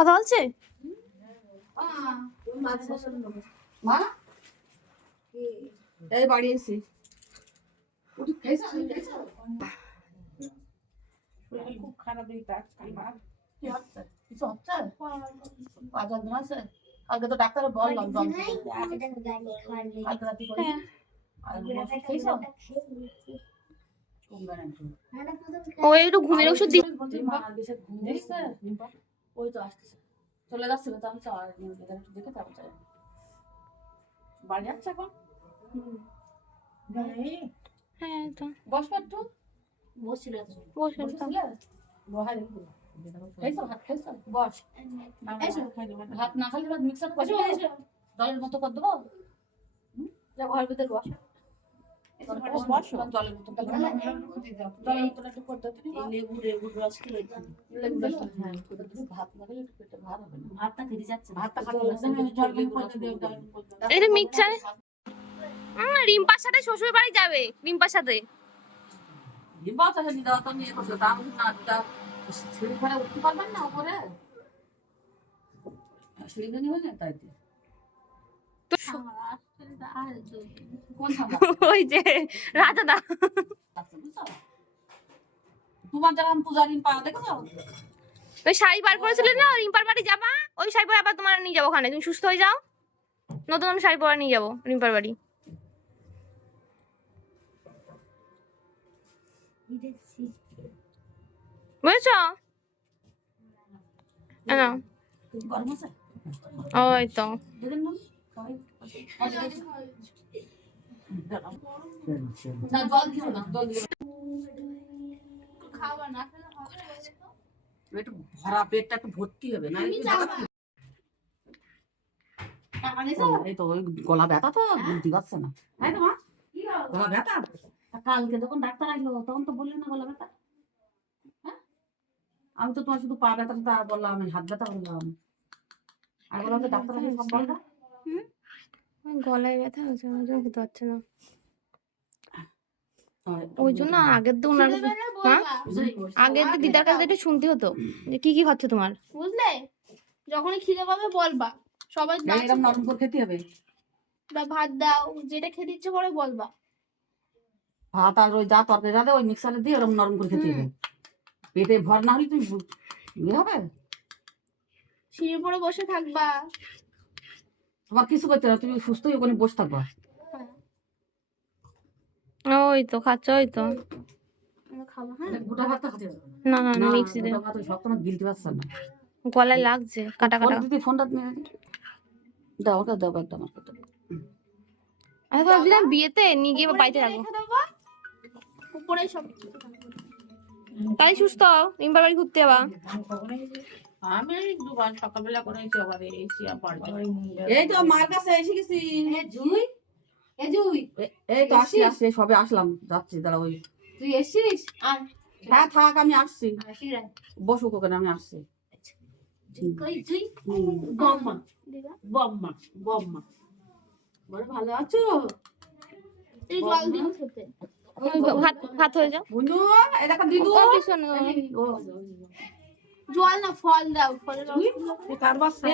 কথা বলছে? মা এই বাড়ি এসি খুব খারাপ কি হচ্ছে? কিছু হচ্ছে? আছে আগে তো ডাক্তার বললাম কালকে রাতে খেয়েছো? ও একটু ঘুমের ওষুধ দি। ওই তো আসতেছে, চলে যাচ্ছিল তো আমি দেখে যাবো বাড়ি যাচ্ছে এখন। হ্যাঁ তো বসবো একটু, বসছিল ভাত খাইছো? বস ভাত না খালি মিক্সার করে জলের মতো করে দেবো, ঘরের ভিতরে বস জলের মতো ভাতটা খেতে যাচ্ছে, ভাতটা এটা মিক্সচার। রিম্পার সাথে শ্বশুর বাড়ি যাবে, রিম্পার সাথে। উঠতে পারবেন না উপরে সিঁড়ি হয় না তাই ওই যে রাজাদা তোমার যারা পূজা রিম্পা দেখেছো? ওই শাড়ি বার করেছিলে না, রিম্পার বাড়ি যাবা, ওই শাড়ি পরে আবার তোমার নিয়ে যাবো ওখানে, তুমি সুস্থ হয়ে যাও, নতুন শাড়ি পরে নিয়ে যাবো রিম্পার বাড়ি। বুঝেছো? ওই তো একটু ভরা পেটটা একটু ভর্তি হবে না? এই তো ওই গলা ব্যথা তো বুঝতে পারছে না, তাই তো মা? গলা ব্যথা কালকে যখন ডাক্তার আসলো তখন তো বললেন না গলা ব্যথা। হ্যাঁ আমি তো তোমার শুধু পা ব্যথাটা বললাম, আমি হাত ব্যথা বললাম, আর বললাম ডাক্তার আসলে সব বলবা। গলায় ব্যথা হয়েছে, খেতে পারছে না, ওই জন্য আগের দিন ওনার আগের দিন দিদার কাছে একটু শুনতে হতো যে কি কি খাচ্ছে তোমার, বুঝলে? যখনই খিদে পাবে বলবা, সবাই এরকম নরম করে খেতে হবে। ভাত দাও, যেটা খেতে ইচ্ছে করে বলবা। ভাত আর ওই যা তরকারি রাধে ওই মিক্সারে দিয়ে ওরকম নরম করে খেতে হবে, পেটে ভর না হলে তুমি ইয়ে হবে। সিঁড়ির উপরে বসে থাকবা, তোমার কিছু করতে না, তুমি সুস্থই ওখানে বসে থাকবা। ওই তো খাচ্ছে, ওই তো খাবো। হ্যাঁ গোটা ভাতটা খেতে হবে না না না মিক্সি দে, গোটা ভাত সব তোমার গিলতে পারছ না, গলায় লাগছে কাটা কাটা। দিদি ফোনটা নিয়ে দাও, ওটা দাও একটা আমার কাছে। আমি ভাবছিলাম বিয়েতে নিয়ে গিয়ে বাড়িতে রাখবো, উপরে সব তাই সুস্থ হও, রিম্পার বাড়ি ঘুরতে যাবা। আমি দুবার সকালবেলা করে এসে আবার এসে আবার এই তো মার কাছে এসে গেছি। জুই এই তো আসি সবে আসলাম, যাচ্ছি দাঁড়া। ওই তুই এসেছিস? হ্যাঁ থাক, আমি আসছি, বসুক ওখানে, আমি আসছি। বম্মা বম্মা বম্মা বড় ভালো আছো? এই জল দিন খেতে, ভাত ভাত হয়ে যাও। বুনু এই দেখো দিদু, জল না ফল দাও, ফলের রস কার বাচ্চা?